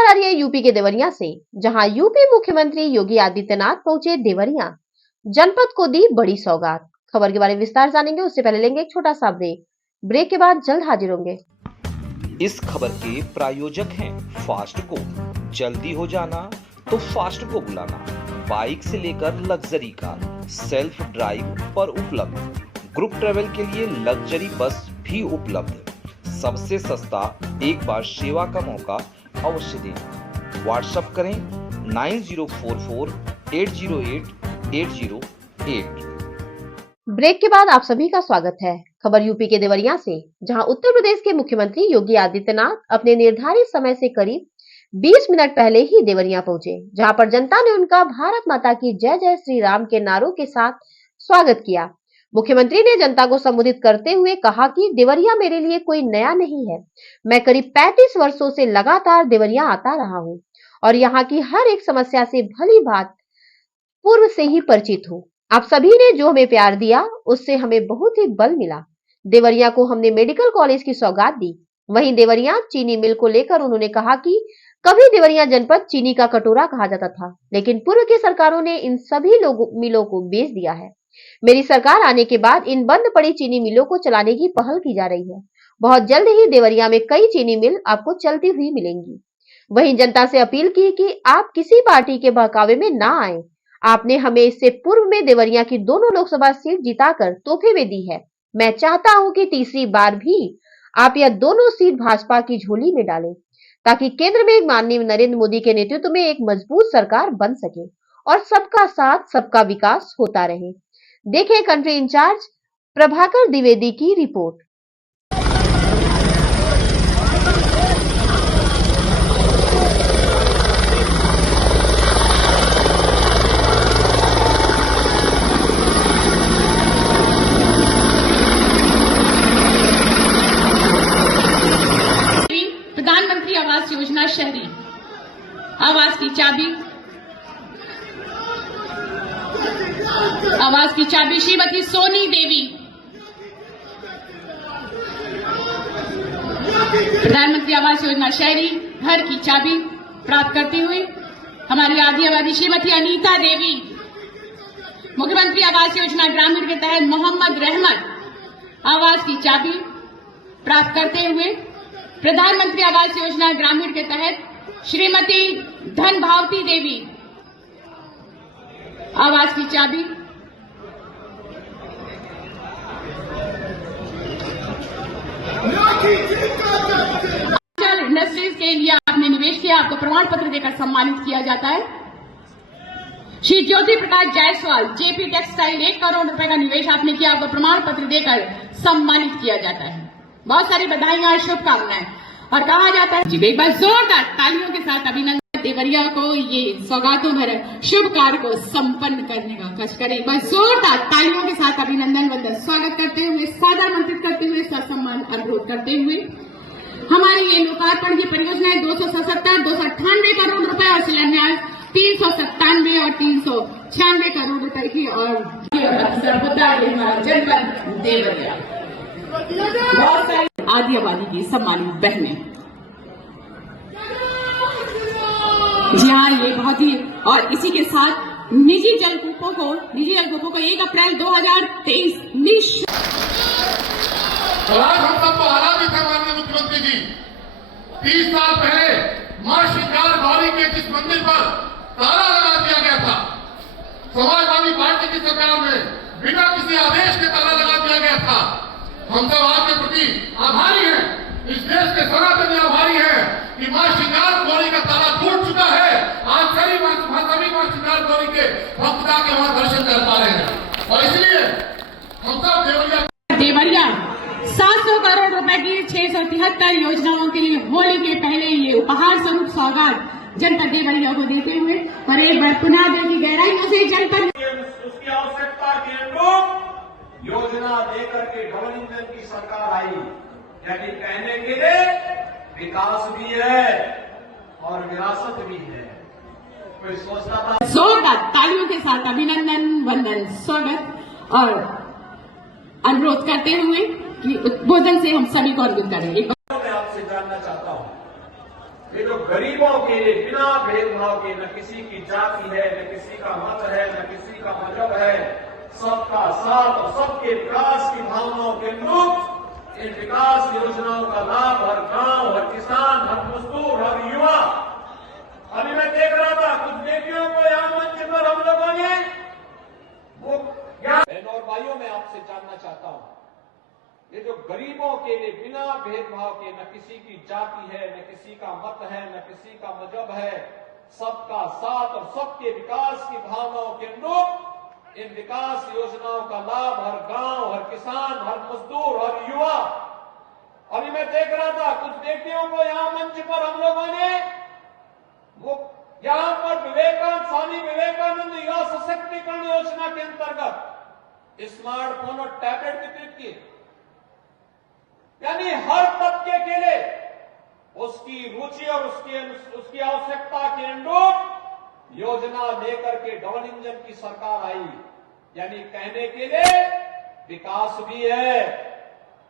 खबर आ रही है यूपी के देवरिया से, जहां यूपी मुख्यमंत्री योगी आदित्यनाथ पहुंचे देवरिया, जनपद को दी बड़ी सौगात। खबर के बारे में विस्तार जानेंगे, उससे पहले लेंगे एक छोटा सा ब्रेक के बाद जल्द हाजिर होंगे। इस खबर के प्रायोजक हैं फास्ट को। जल्दी हो जाना तो फास्ट को बुलाना। बाइक से लेकर लग्जरी कार, सेल्फ ड्राइव पर उपलब्ध। ग्रुप ट्रेवल के लिए लग्जरी बस भी उपलब्ध। सबसे सस्ता एक बार सेवा का मौका अवश्य दें। व्हाट्सएप करें 9044808808। ब्रेक के बाद आप सभी का स्वागत है। खबर यूपी के देवरिया से, जहां उत्तर प्रदेश के मुख्यमंत्री योगी आदित्यनाथ अपने निर्धारित समय से करीब 20 मिनट पहले ही देवरिया पहुंचे, जहां पर जनता ने उनका भारत माता की जय जय श्री राम के नारों के साथ स्वागत किया। मुख्यमंत्री ने जनता को संबोधित करते हुए कहा कि देवरिया मेरे लिए कोई नया नहीं है। मैं करीब 35 वर्षों से लगातार देवरिया आता रहा हूं और यहाँ की हर एक समस्या से भली बात पूर्व से ही परिचित हूँ। आप सभी ने जो हमें प्यार दिया, उससे हमें बहुत ही बल मिला। देवरिया को हमने मेडिकल कॉलेज की सौगात दी। वहीं देवरिया चीनी मिल को लेकर उन्होंने कहा कि कभी देवरिया जनपद चीनी का कटोरा कहा जाता था, लेकिन पूर्व की सरकारों ने इन सभी मिलों को बेच दिया है। मेरी सरकार आने के बाद इन बंद पड़ी चीनी मिलों को चलाने की पहल की जा रही है। बहुत जल्द ही देवरिया में कई चीनी मिल आपको चलती हुई मिलेंगी। वहीं जनता से अपील की कि आप किसी पार्टी के बहकावे में ना आए। आपने हमें इससे पूर्व में देवरिया की दोनों लोकसभा सीट जिताकर तोहफे में दी है। मैं चाहता हूं कि तीसरी बार भी आप यह दोनों सीट भाजपा की झोली में डालें, ताकि केंद्र में माननीय नरेंद्र मोदी के नेतृत्व में एक मजबूत सरकार बन सके और सबका साथ सबका विकास होता रहे। देखें कंट्री इंचार्ज प्रभाकर द्विवेदी की रिपोर्ट। प्रधानमंत्री आवास योजना शहरी आवास की चाबी श्रीमती सोनी देवी। प्रधानमंत्री आवास योजना शहरी घर की चाबी प्राप्त करती हुई हमारी आधी आबादी श्रीमती अनीता देवी। मुख्यमंत्री आवास योजना ग्रामीण के तहत मोहम्मद रहमत आवास की चाबी प्राप्त करते हुए प्रधानमंत्री आवास योजना ग्रामीण के तहत श्रीमती धनभावती देवी आवास की चाबी। इंडस्ट्रीज के लिए आपने निवेश किया, आपको प्रमाण पत्र देकर सम्मानित किया जाता है। श्री ज्योति प्रकाश जायसवाल जेपी टेक्सटाइल 1 करोड़ रुपए का निवेश आपने किया, आपको प्रमाण पत्र देकर सम्मानित किया जाता है। बहुत सारी बधाइयां और शुभकामनाएं। और कहा जाता है जी, एक बार जोरदार तालियों के साथ अभिनंदन देवरिया को ये सौगातों भरे शुभ कार्य को संपन्न करने का कष्ट करें। एक बार जोरदार तालियों के साथ अभिनंदन वंदन स्वागत करते हुए, सादर आमंत्रित करते हुए, ससम्मान अनुरोध करते हुए हमारी ये लोकार्पण की परियोजनाएं 277, 298 करोड़ रुपए और शिलान्यास 397 और 396 करोड़ रुपए की और जनपद देवरिया बहुत सारी आदि आबादी की सम्मानित बहनें। जी हाँ, ये बहुत ही और इसी के साथ निजी जलकूपों को 1 अप्रैल 2023 आज हम सबको आना भी था माननीय मुख्यमंत्री जी। 30 साल पहले मां श्रृंगार गौरी के जिस मंदिर पर ताला लगा दिया गया था, समाजवादी पार्टी की सरकार में बिना किसी आदेश के ताला लगा दिया गया था। हम सब आपके प्रति आभारी हैं, इस देश के सनातनी आभारी हैं कि मां श्रृंगार गौरी का ताला टूट चुका है। आज सभी मां श्रृंगार गौरी के भक्त के वहां दर्शन कर पा रहे हैं और इसलिए हम सब देवरिया 700 करोड़ रुपए की 673 योजनाओं के लिए होली के पहले ये उपहार स्वरूप सौगात जनपद देवरिया को देते हुए और एक बार पुनः दिल की गहराइयों से जनपद उसकी आवश्यकता के अनुरूप योजना देकर के डबल इंजन की सरकार आई। यानी कहने के लिए विकास भी है और विरासत भी है। कोई सोचता था। जोरदार तालियों के साथ अभिनंदन वंदन स्वागत और अनुरोध करते हुए कि उद्बोधन से हम सभी को अवगत करेंगे। मैं आपसे जानना चाहता हूं ये जो गरीबों के लिए बिना भेदभाव के, न किसी की जाति है, न किसी का मत है, न किसी का मजहब है, सबका साथ और सबके विकास की भावनाओं के अनुरूप इन विकास योजनाओं का लाभ हर गांव, हर किसान, हर मजदूर, हर युवा। अभी मैं देख रहा था कुछ बेटियों को यहां मंच पर हम लोगों ने वो बहनों और भाइयों, मैं आपसे जानना चाहता हूं, ये जो गरीबों के लिए बिना भेदभाव के, न किसी की जाति है, न किसी का मत है, न किसी का मजहब है, सबका साथ और सबके विकास की भावनाओं के अनुरूप इन विकास योजनाओं का लाभ हर गांव, हर किसान, हर मजदूर, हर युवा। अभी मैं देख रहा था कुछ बेटियों को यहां मंच पर हम लोगों ने वो यहां पर स्वामी विवेकानंद युवा सशक्तिकरण योजना के अंतर्गत स्मार्टफोन और टैबलेट वितरित किए। यानी हर तबके के लिए उसकी रुचि और उसकी आवश्यकता के अनुरूप योजना लेकर के डबल इंजन की सरकार आई। यानी कहने के लिए विकास भी है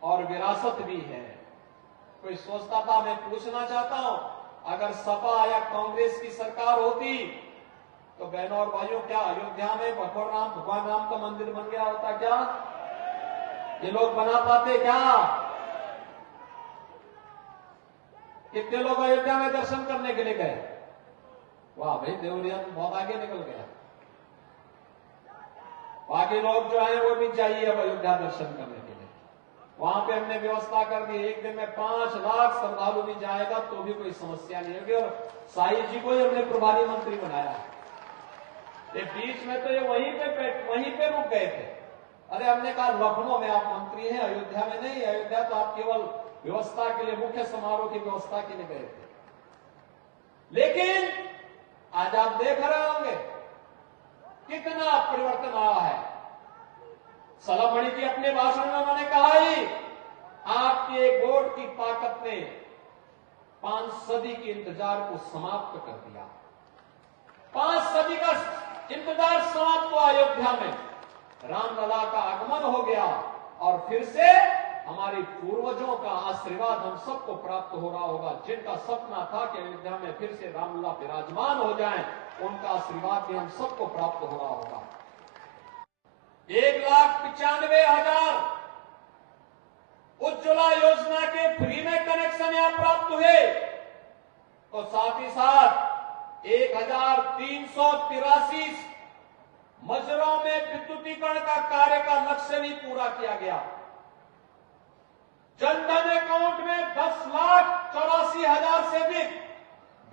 और विरासत भी है। कोई सोचता था, मैं पूछना चाहता हूं, अगर सपा या कांग्रेस की सरकार होती तो बहनों और भाइयों, क्या अयोध्या में भगवान राम का मंदिर बन गया होता? क्या ये लोग बना पाते? क्या कितने लोग अयोध्या में दर्शन करने के लिए गए? वाह भाई, देवरिया बहुत आगे निकल गया। बाकी लोग जो है वो भी चाहिए अब अयोध्या दर्शन करने के लिए। वहां पे हमने व्यवस्था कर दी, एक दिन में 5 लाख श्रद्धालु भी जाएगा तो भी कोई समस्या नहीं होगी। और साई जी को ही हमने प्रभारी मंत्री बनाया। ये बीच में तो ये वहीं पे रुक गए थे। अरे हमने कहा लखनऊ में आप मंत्री हैं, अयोध्या में नहीं। अयोध्या तो आप केवल व्यवस्था के लिए, मुख्य समारोह की व्यवस्था के लिए गए थे। लेकिन आज आप देख रहे होंगे कितना परिवर्तन आया है। सलामणि जी अपने भाषण में उन्होंने कहा ही, आपके वोट की ताकत ने 5 सदी के इंतजार को समाप्त कर दिया। 5 सदी का इंतजार समाप्त हुआ। अयोध्या में रामलला का आगमन हो गया और फिर से हमारे पूर्वजों का आशीर्वाद हम सबको प्राप्त हो रहा होगा। जिनका सपना था कि अयोध्या में फिर से रामलला विराजमान हो जाएं, उनका आशीर्वाद भी हम सबको प्राप्त हो रहा होगा। 1,95,000 उज्ज्वला योजना के फ्री में कनेक्शन यहां प्राप्त हुए, तो साथ ही साथ 1,383 मजरों में विद्युतीकरण का कार्य का लक्ष्य भी पूरा किया गया। जनधन अकाउंट में 10,84,000 से अधिक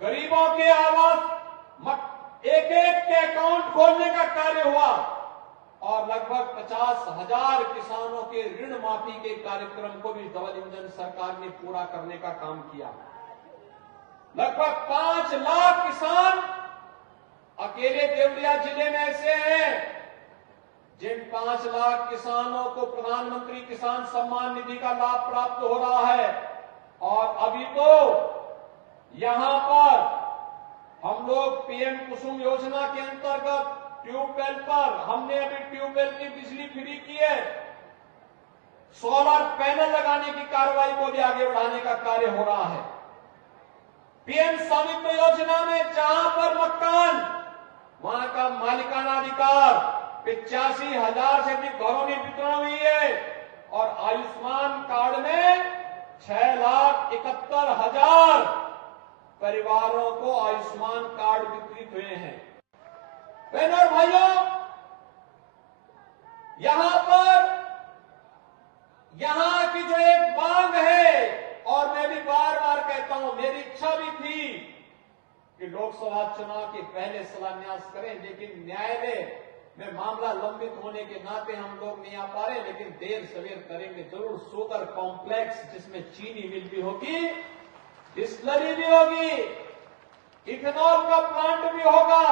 गरीबों के आवास एक के अकाउंट खोलने का कार्य हुआ और लगभग 50,000 किसानों के ऋण माफी के कार्यक्रम को भी डबल इंजन सरकार ने पूरा करने का काम किया। लगभग 5 लाख किसान अकेले देवरिया जिले में ऐसे हैं जिन 5 लाख किसानों को प्रधानमंत्री किसान सम्मान निधि का लाभ प्राप्त हो रहा है। और अभी तो यहां पर हम लोग पीएम कुसुम योजना के अंतर्गत ट्यूबवेल पर हमने अभी ट्यूबवेल की बिजली फ्री की है। सोलर पैनल लगाने की कार्रवाई को भी आगे बढ़ाने का कार्य हो रहा है। पीएम स्वामित्व योजना में जहां पर मकान, वहां का मालिकाना अधिकार 85,000 से अधिक घरों में वितरण हुई है। और आयुष्मान कार्ड में 6,71,000 परिवारों को आयुष्मान कार्ड वितरित हुए हैं। बहनों और भाइयों, यहां की जो एक मांग है, और मैं भी बार बार कहता हूं, मेरी इच्छा भी थी कि लोकसभा चुनाव के पहले शिलान्यास करें, लेकिन न्यायालय में मामला लंबित होने के नाते हम लोग नहीं आ पा रहे, लेकिन देर सवेर करेंगे जरूर। शुगर कॉम्प्लेक्स जिसमें चीनी मिल भी होगी, डिस्टिलरी भी होगी, इथेनॉल का प्लांट भी होगा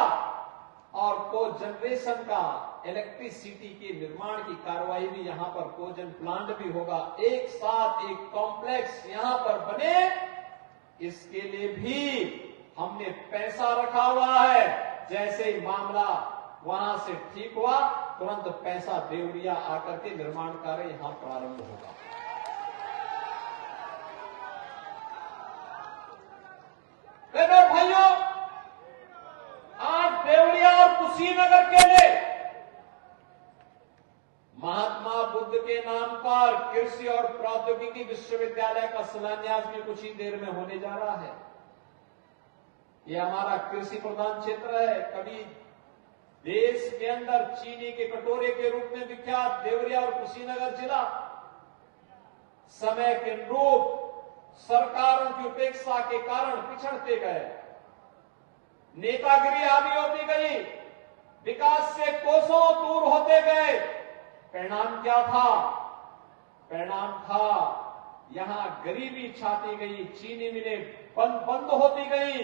और को जनरेशन का इलेक्ट्रिसिटी के निर्माण की कार्रवाई भी यहां पर कोजन प्लांट भी होगा। एक साथ एक कॉम्प्लेक्स यहां पर बने, इसके लिए भी हमने पैसा रखा हुआ है। जैसे ही मामला वहां से ठीक हुआ, तुरंत पैसा देवरिया आकर के निर्माण कार्य यहां प्रारंभ होगा। कुशीनगर के लिए महात्मा बुद्ध के नाम पर कृषि और प्रौद्योगिकी विश्वविद्यालय का शिलान्यास भी कुछ ही देर में होने जा रहा है। यह हमारा कृषि प्रधान क्षेत्र है। कभी देश के अंदर चीनी के कटोरे के रूप में विख्यात देवरिया और कुशीनगर जिला समय के अनुरूप सरकारों की उपेक्षा के कारण पिछड़ते गए, नेतागिरी हावी होती गई, विकास से कोसों दूर होते गए। परिणाम क्या था? परिणाम था यहां गरीबी छाती गई, चीनी मिलें बंद होती गई।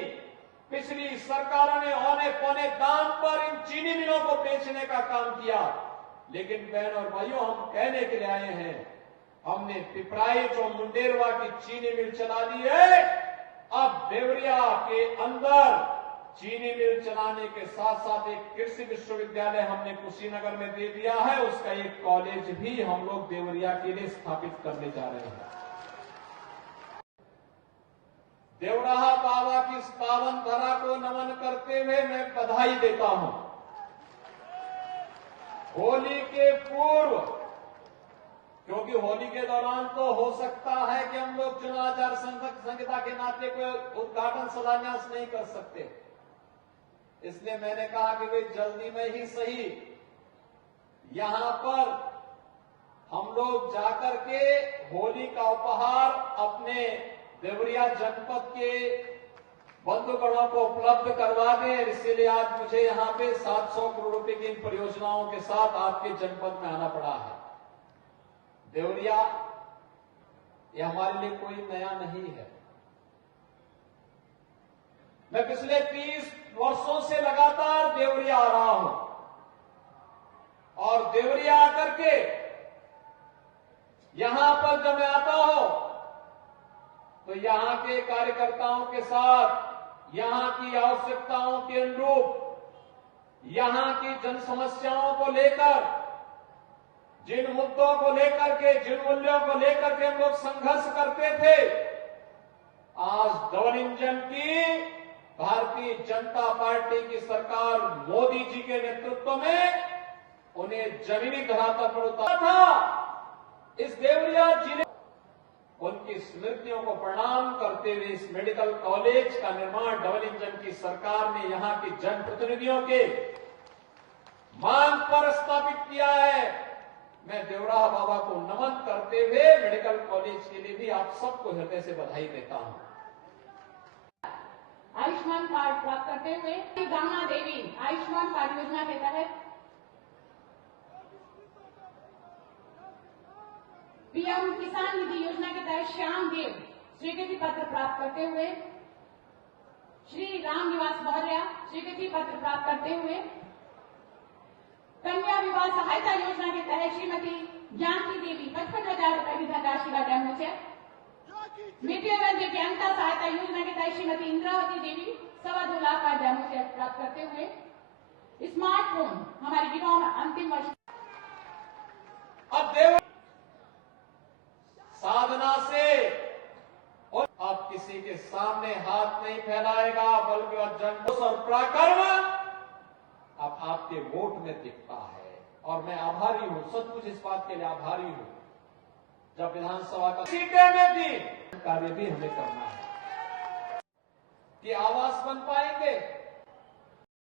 पिछली सरकारों ने औने पौने दाम पर इन चीनी मिलों को बेचने का काम किया। लेकिन बहन और भाइयों, हम कहने के लिए आए हैं, हमने पिपराइच और मुंडेरवा की चीनी मिल चला दी है। अब देवरिया के अंदर चीनी मिल चलाने के साथ साथ एक कृषि विश्वविद्यालय हमने कुशीनगर में दे दिया है। उसका एक कॉलेज भी हम लोग देवरिया के लिए स्थापित करने जा रहे हैं। देवराहा बाबा की इस पावन धरा को नमन करते हुए मैं बधाई देता हूं। होली के पूर्व, क्योंकि होली के दौरान तो हो सकता है कि हम लोग चुनाव आचार संहिता के नाते कोई उद्घाटन शिलान्यास नहीं कर सकते, इसलिए मैंने कहा कि वे जल्दी में ही सही यहां पर हम लोग जाकर के होली का उपहार अपने देवरिया जनपद के बंधुगणों को उपलब्ध करवा दें। इसीलिए आज मुझे यहां पे 700 करोड़ रुपए की इन परियोजनाओं के साथ आपके जनपद में आना पड़ा है। देवरिया ये हमारे लिए कोई नया नहीं है। मैं पिछले 30 वर्षों से लगातार देवरिया आ रहा हूं और देवरिया आकर के यहां पर जब मैं आता हूं तो यहां के कार्यकर्ताओं के साथ यहां की आवश्यकताओं के अनुरूप यहां की जन समस्याओं को लेकर, जिन मुद्दों को लेकर के, जिन मूल्यों को लेकर के हम लोग संघर्ष करते थे, आज डबल इंजन की भारतीय जनता पार्टी की सरकार मोदी जी के नेतृत्व में उन्हें जमीनी धरातल पर उतारा था। इस देवरिया जिले उनकी स्मृतियों को प्रणाम करते हुए इस मेडिकल कॉलेज का निर्माण डबल इंजन की सरकार ने यहां के जनप्रतिनिधियों के मांग पर स्थापित किया है। मैं देवराहा बाबा को नमन करते हुए मेडिकल कॉलेज के लिए भी आप सबको हृदय से बधाई देता हूं। आयुष्मान कार्ड प्राप्त करते हुए गंगा देवी आयुष्मान कार्ड योजना के तहत पीएम किसान निधि योजना के तहत श्याम देव स्वीकृति पत्र प्राप्त करते हुए, श्री राम निवास मौर्य स्वीकृति पत्र प्राप्त करते हुए, कन्या विवाह सहायता योजना के तहत श्रीमती ज्ञानती देवी 55,000 रुपए की धनराशि का डेमोचेक, मृत्युवरण दिव्यांगता सहायता योजना के तहत श्रीमती इंद्रावती देवी 2.25 लाख का डेमोचेक प्राप्त करते हुए, स्मार्टफोन हमारे युवाओं में अंतिम वर्ष अब देव साधना से और अब किसी के सामने हाथ नहीं फैलाएगा, बल्कि जन और पराक्रम अब आपके वोट में दिखता है। और मैं आभारी हूं, सचमुच इस बात के लिए आभारी हूं। जब विधानसभा का सीटें में थी, कार्य भी हमें करना है।